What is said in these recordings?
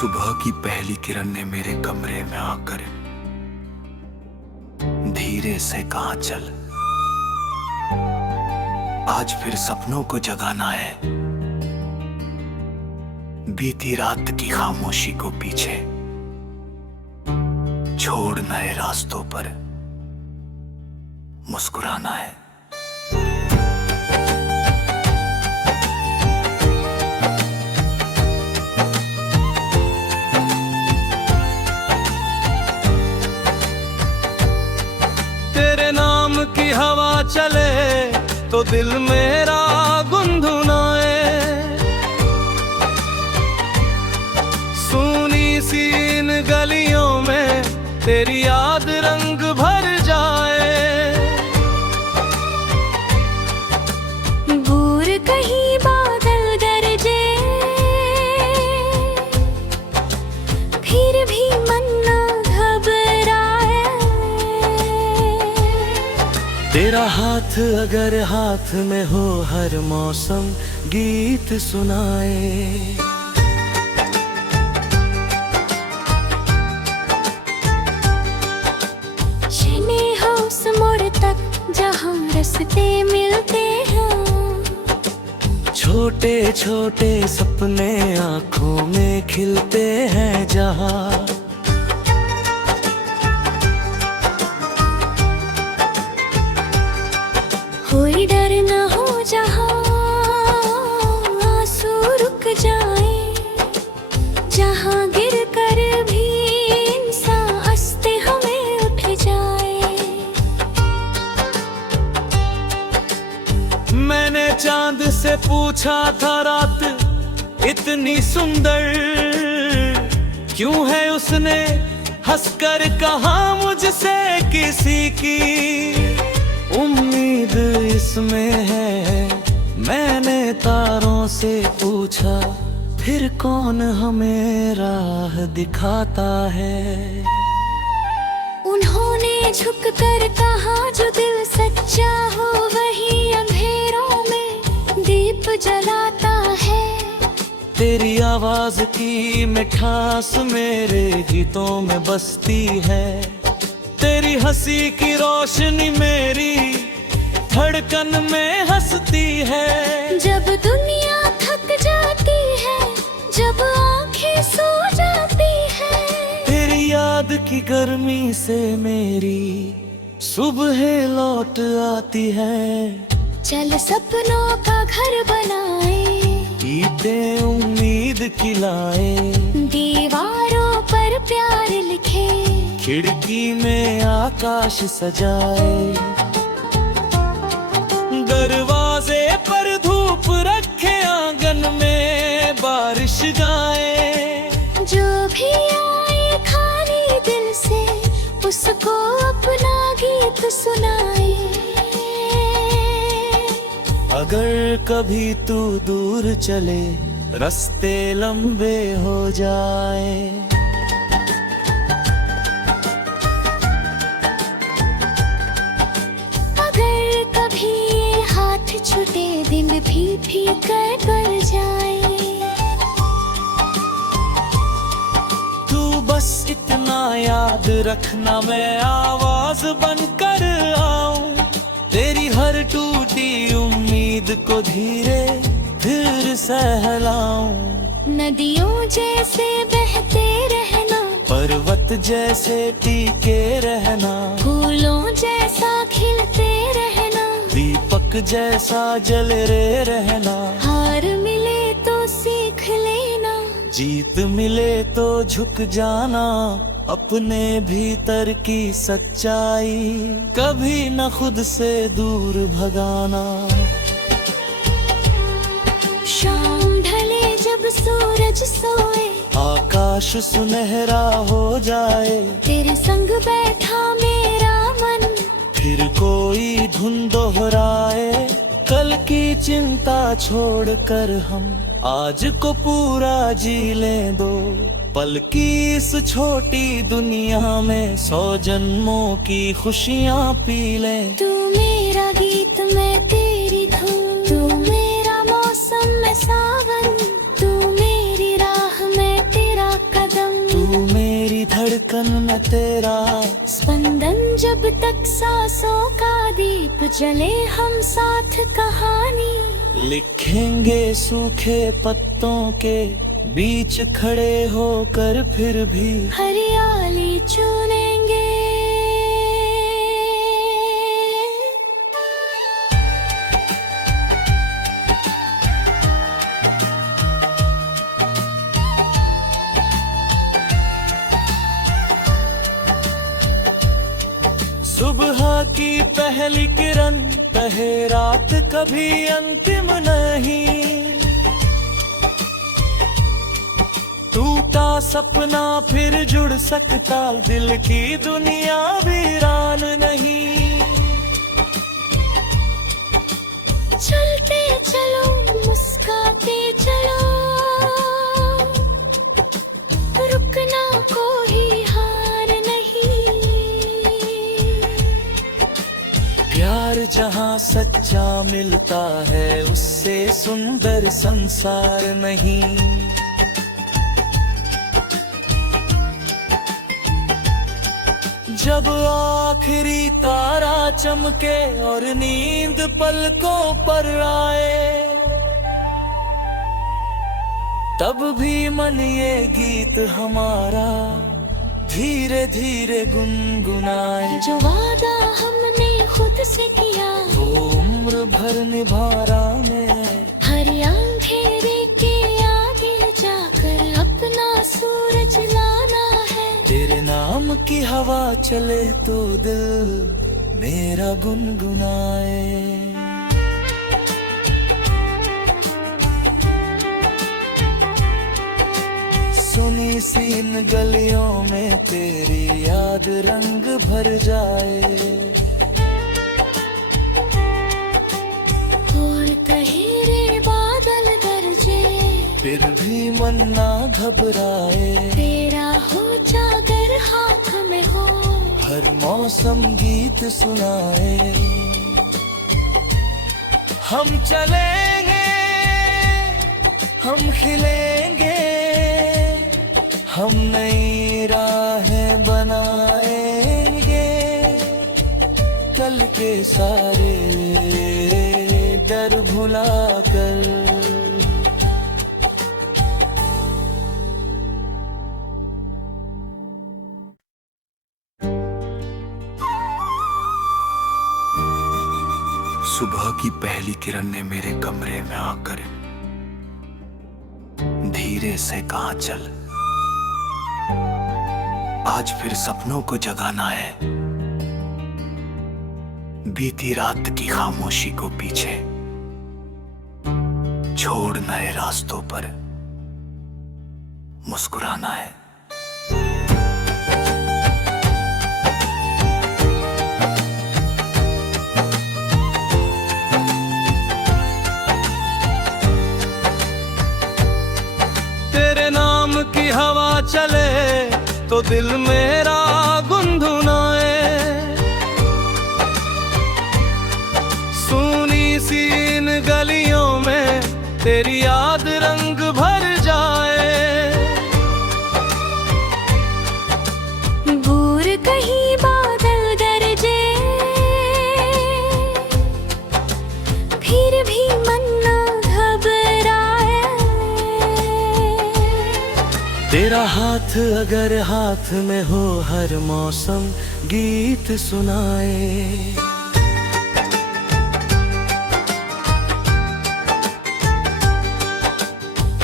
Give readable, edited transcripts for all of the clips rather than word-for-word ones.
सुबह की पहली किरण ने मेरे कमरे में आकर धीरे से कहा, चल आज फिर सपनों को जगाना है। बीती रात की खामोशी को पीछे छोड़ नए रास्तों पर मुस्कुराना है। तेरे नाम की हवा चले तो दिल मेरा गुनगुनाए, सुनी सी इन गलियों में तेरी याद रंग भर जाए। दूर कहीं बादल गरजे फिर भी मन न घबराए। तेरा हाथ अगर हाथ में हो हर मौसम गीत सुनाए। चले हो उस मोड़ तक जहाँ रास्ते मिलते हैं। छोटे छोटे सपने आँखों में खिलते हैं जहाँ। कोई डर न हो जहाँ आंसू रुक जाए। जहाँ गिर कर भी इंसान हंसते हमें उठ जाए। मैंने चांद से पूछा था रात इतनी सुंदर क्यों है, उसने हंसकर कहा मुझसे किसी की उम्मीद इसमें है। मैंने तारों से पूछा फिर कौन हमें राह दिखाता है। उन्होंने झुक कर कहा जो दिल सच्चा हो वही अंधेरों में दीप जलाता है। तेरी आवाज की मिठास मेरे गीतों में बसती है। तेरी हंसी की रोशनी मेरी धड़कन में हंसती है। जब दुनिया थक जाती है, जब आंखें सो जाती है, तेरी याद की गर्मी से मेरी सुबह लौट आती है। चल सपनों का घर बनाए, ईंटें उम्मीद की लाए। दीवारों पर प्यार लिखे, खिड़की में आकाश सजाए। दरवाजे पर धूप रखे, आंगन में बारिश गाए। जो भी आए खाली दिल से उसको अपना गीत सुनाए। अगर कभी तू दूर चले रास्ते लंबे हो जाए। अगर कभी ये हाथ छूटे दिन भी फीका पड़ जाए। तू बस इतना याद रखना मैं आवाज बनकर आऊं। तेरी हर टूटी उम्मीद को धीरे फिर सहलाऊं। नदियों जैसे बहते रहना, पर्वत जैसे टीके रहना। फूलों जैसा खिलते रहना, दीपक जैसा जल रे रहना। हार मिले तो सीख लेना, जीत मिले तो झुक जाना। अपने भीतर की सच्चाई कभी न खुद से दूर भगाना। शाम ढले जब सूरज सोए, आकाश सुनहरा हो जाए। तेरे संग बैठा मेरा मन, फिर कोई धुन दोहराए। कल की चिंता छोड़कर हम आज को पूरा जी लें दो। पल की इस छोटी दुनिया में 100 जन्मों की खुशियाँ पी लें। तू मेरा गीत मैं तेरी धुन, तू मेरा मौसम मैं सावन, तू मेरी राह मैं तेरा धड़कन में तेरा स्पंदन, जब तक सांसों का दीप जले हम साथ कहानी लिखेंगे सूखे पत्तों के बीच खड़े होकर फिर भी हरियाली चुनेंगे। सुबह की पहली किरण कहे रात कभी अंतिम नहीं, टूटा सपना फिर जुड़ सकता, दिल की दुनिया वीरान नहीं। चलते चलो मुस्काते चलो, रुकना कोई हार नहीं। प्यार जहाँ सच्चा मिलता है उससे सुंदर संसार नहीं। जब आखिरी तारा चमके और नींद पलकों पर आए, तब भी मन ये गीत हमारा धीरे धीरे गुनगुनाए। जो वादा हमने खुद से किया वो उम्र भर निभाना मैं, हर अंधेरे के आगे जाकर अपना सूरज लाना है। तेरे नाम की हवा चले तो दिल मेरा गुनगुनाए। सुनी सी इन गलियों में तेरी याद रंग भर जाए, और तहिरे बादल गरजे फिर भी मन ना घबराए। तेरा हो जागर हाथ में हो, हर मौसम गीत सुनाए। हम चलेंगे, हम खिलेंगे, हम नई राहें बनाएंगे। कल के सारे डर भुलाकर सुबह की पहली किरण ने मेरे कमरे में आकर धीरे से कहा, चल आज फिर सपनों को जगाना है, बीती रात की खामोशी को पीछे छोड़ नए रास्तों पर मुस्कुराना है। तेरे नाम की हवा चले तो दिल मेरा गुनगुनाए। सुनी सी इन गलियों में तेरी याद रंग भर जाए। दूर कहीं बादल गरजे फिर भी मन ना घबराए। तेरा हाथ अगर हाथ में हो हर मौसम गीत सुनाए।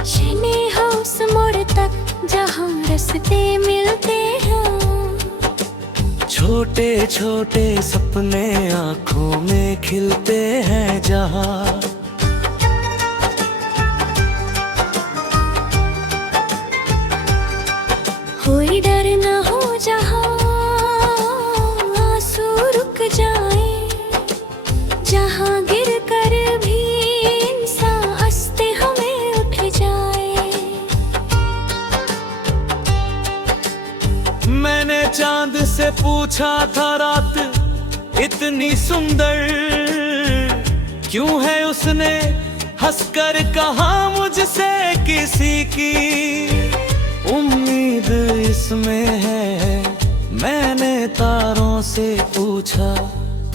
चले हो उस मोड़ तक जहाँ रास्ते मिलते हैं, छोटे छोटे सपने आँखों में खिलते हैं जहाँ। कोई डर न हो जहाँ आंसू रुक जाए, जहाँ गिर कर भी इंसान हंसते हमें उठ जाए। मैंने चांद से पूछा था रात इतनी सुंदर क्यों है, उसने हंसकर कहा मुझसे किसी की उम्मीद इसमें है, मैंने तारों से पूछा,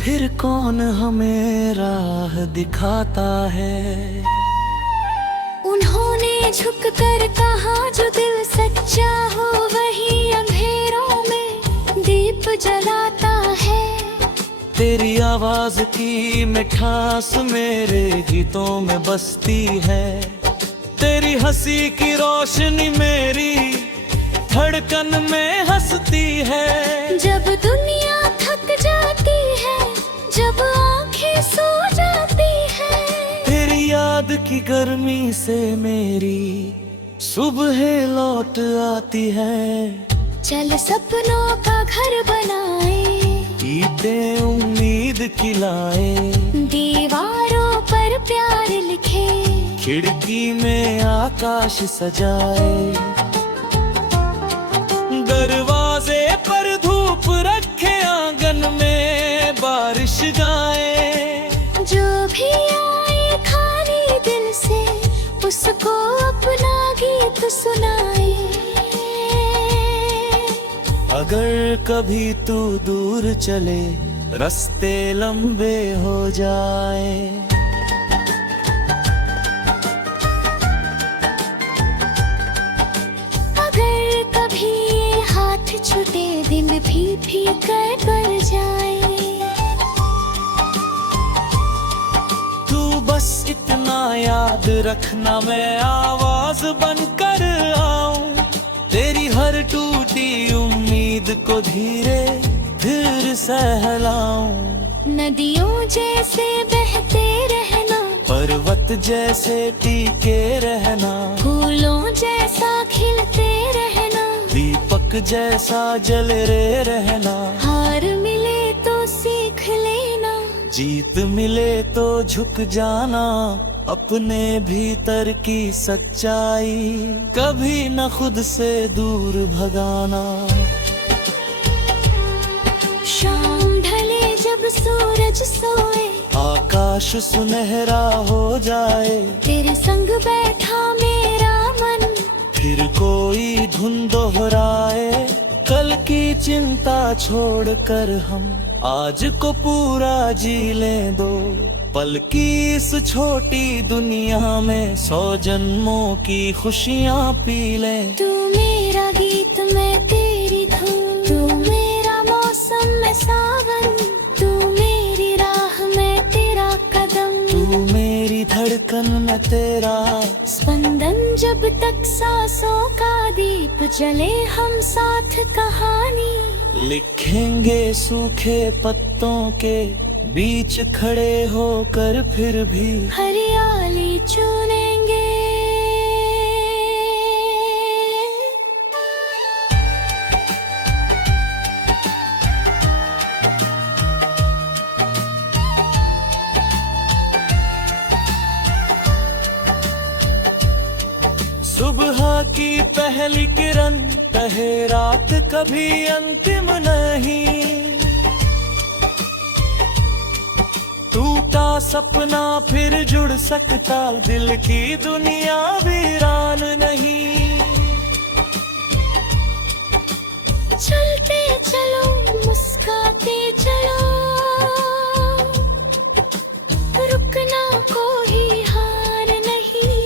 फिर कौन हमें राह दिखाता है। उन्होंने झुक कर कहा, जो दिल सच्चा हो वही अंधेरों में दीप जलाता है। तेरी आवाज की मिठास मेरे गीतों में बसती है, तेरी हंसी की रोशनी मेरी धड़कन में हंसती है। जब दुनिया थक जाती है, जब आंखें सो जाती है, तेरी याद की गर्मी से मेरी सुबह लौट आती है। चल सपनों का घर बनाए, ईंटें उम्मीद की लाए, दीवारों पर प्यार लिखे, खिड़की में आकाश सजाए, दरवाजे पर धूप रखे, आंगन में बारिश गाए। जो भी आए खाली दिल से, उसको अपना गीत सुनाए। अगर कभी तू दूर चले, रास्ते लंबे हो जाए, अगर कभी ये हाथ छूटे, दिन भी फीका पड़ जाए। तू बस इतना याद रखना, मैं आवाज बनकर आऊं, तेरी हर टूटी उम्मीद को धीरे फिर सहलाऊं। नदियों जैसे बहते रहना, पर्वत जैसे टीके रहना, फूलों जैसा खिलते रहना, दीपक जैसा जलते रहना। हार मिले तो सीख लेना, जीत मिले तो झुक जाना, अपने भीतर की सच्चाई कभी न खुद से दूर भगाना। शाम ढले जब सूरज सोए, आकाश सुनहरा हो जाए, तेरे संग बैठा मेरा मन, फिर कोई धुन दोहराए, कल की चिंता छोड़कर हम आज को पूरा जी लें दो। पल की इस छोटी दुनिया में 100 जन्मों की खुशियाँ पी लें। तू मेरा गीत मैं तेरी धुन, तू मेरा मौसम मैं सावन, तू मेरी राह मैं तेरा कदम, तू मेरी धड़कन मैं तेरा स्पंदन। जब तक सांसों का दीप जले, हम साथ कहानी लिखेंगे सूखे पत्तों के बीच खड़े होकर, फिर भी हरियाली चुनेंगे। सुबह की पहली किरण कहे, रात कभी अंतिम नहीं। टूटा सपना फिर जुड़ सकता, दिल की दुनिया वीरान नहीं। चलते चलो मुस्काते चलो, रुकना कोई हार नहीं।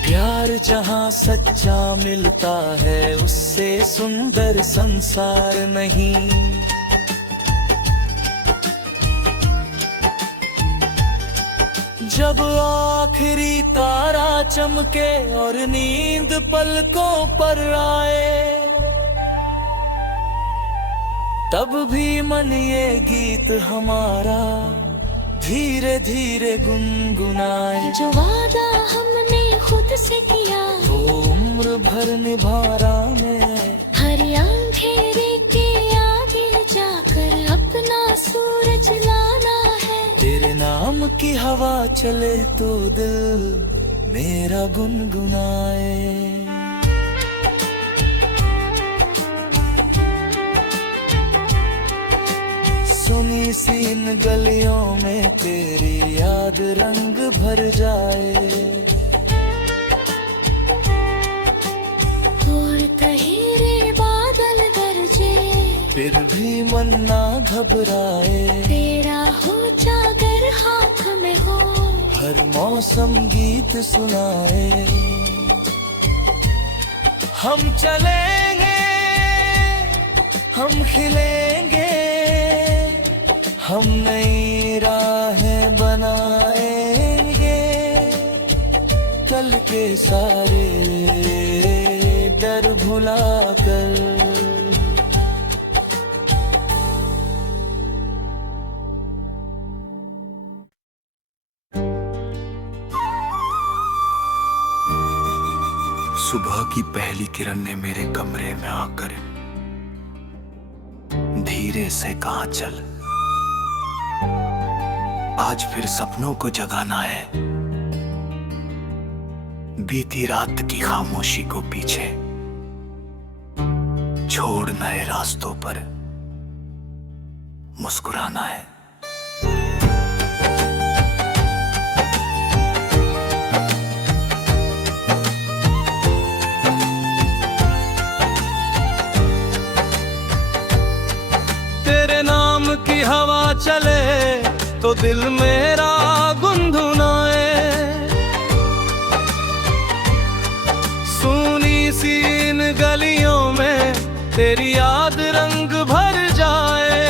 प्यार जहाँ सच्चा मिलता है, उससे सुंदर संसार नहीं। जब आखिरी तारा चमके और नींद पलकों पर आए, तब भी मन ये गीत हमारा धीरे धीरे गुनगुनाए। जो वादा हमने खुद से किया, वो उम्र भर निभाना मैं, हर अंधेरे के आगे जाकर अपना सूरज लाना है। तेरे नाम की हवा चले तो दिल मेरा गुनगुनाए। सुनी सी इन गलियों में तेरी याद रंग भर जाए। मन ना घबराए, तेरा हो जागर हाथ में हो, हर मौसम गीत सुनाए। हम चलेंगे, हम खिलेंगे, हम नई राहें बनाएंगे, कल के सारे डर भुलाकर। सुबह की पहली किरण ने मेरे कमरे में आकर धीरे से कहा, चल आज फिर सपनों को जगाना है, बीती रात की खामोशी को पीछे छोड़ नए रास्तों पर मुस्कुराना है। तेरे नाम की हवा चले तो दिल मेरा गुनगुनाए, सुनी सी इन गलियों में तेरी याद रंग भर जाए।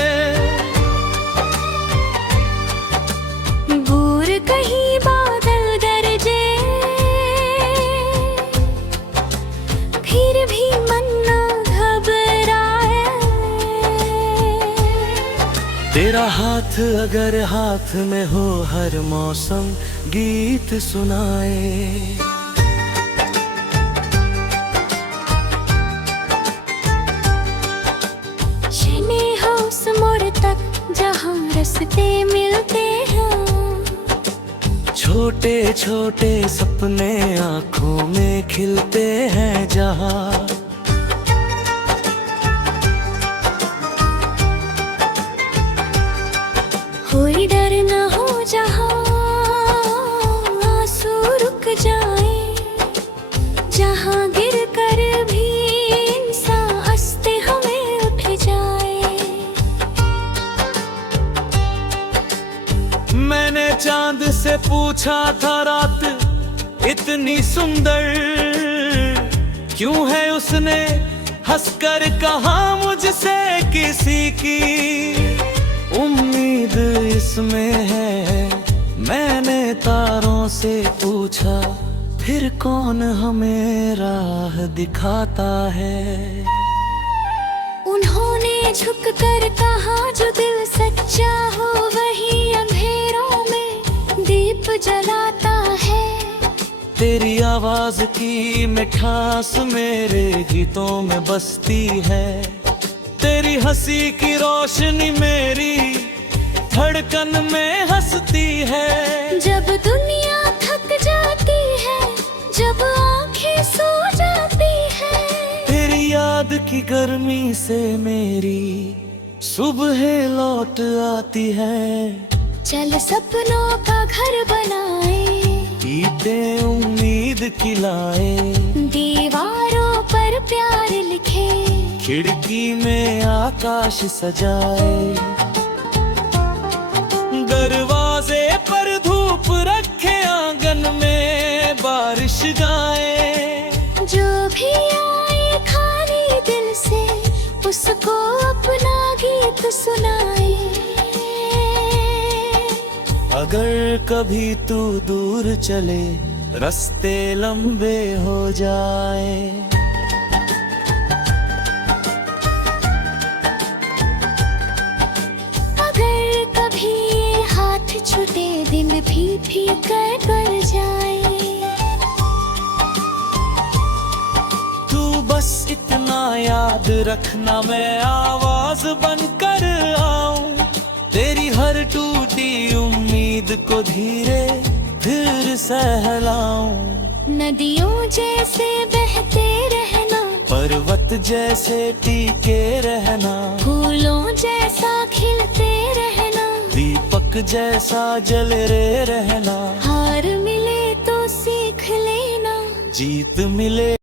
दूर कहीं बादल गरजे, फिर भी मन ना घबराए। तेरा हाथ अगर हाथ में हो, हर मौसम गीत सुनाए। चले हो उस मोड़ तक जहाँ रास्ते मिलते हैं, छोटे छोटे सपने आँखों में खिलते हैं जहाँ। कोई डर न हो जहाँ आंसू रुक जाए, जहाँ गिर कर भी इंसान हंसते हमें उठ जाए। मैंने चांद से पूछा था रात इतनी सुंदर क्यों है, उसने हंसकर कहा मुझसे किसी की उम्मीद इसमें है। मैंने तारों से पूछा फिर कौन हमें राह दिखाता है। उन्होंने झुक कर कहा जो दिल सच्चा हो वही अंधेरों में दीप जलाता है। तेरी आवाज की मिठास मेरे गीतों में बसती है, तेरी हंसी की रोशनी मेरी धड़कन में हंसती है। जब दुनिया थक जाती है, जब आंखें सो जाती है, तेरी याद की गर्मी से मेरी सुबह लौट आती है। चल सपनों का घर बनाए, ईंटें उम्मीद खिलाए, दीवारों पर प्यार लिखे, खिड़की में आकाश सजाए, दरवाजे पर धूप रखे, आंगन में बारिश गाए। जो भी आए खाली दिल से उसको अपना गीत सुनाए। अगर कभी तू दूर चले रास्ते लंबे हो जाए, अगर कभी ये हाथ छूटे दिन भी फीका पड़ जाए, तू बस इतना याद रखना मैं आवाज बनकर आऊं, तेरी हर टूटी उम्मीद को धीरे फिर सहलाऊं। नदियों जैसे बहते रहना, पर्वत जैसे टीके रहना, फूलों जैसा खिलते रहना, दीपक जैसा जलते रहना। हार मिले तो सीख लेना, जीत मिले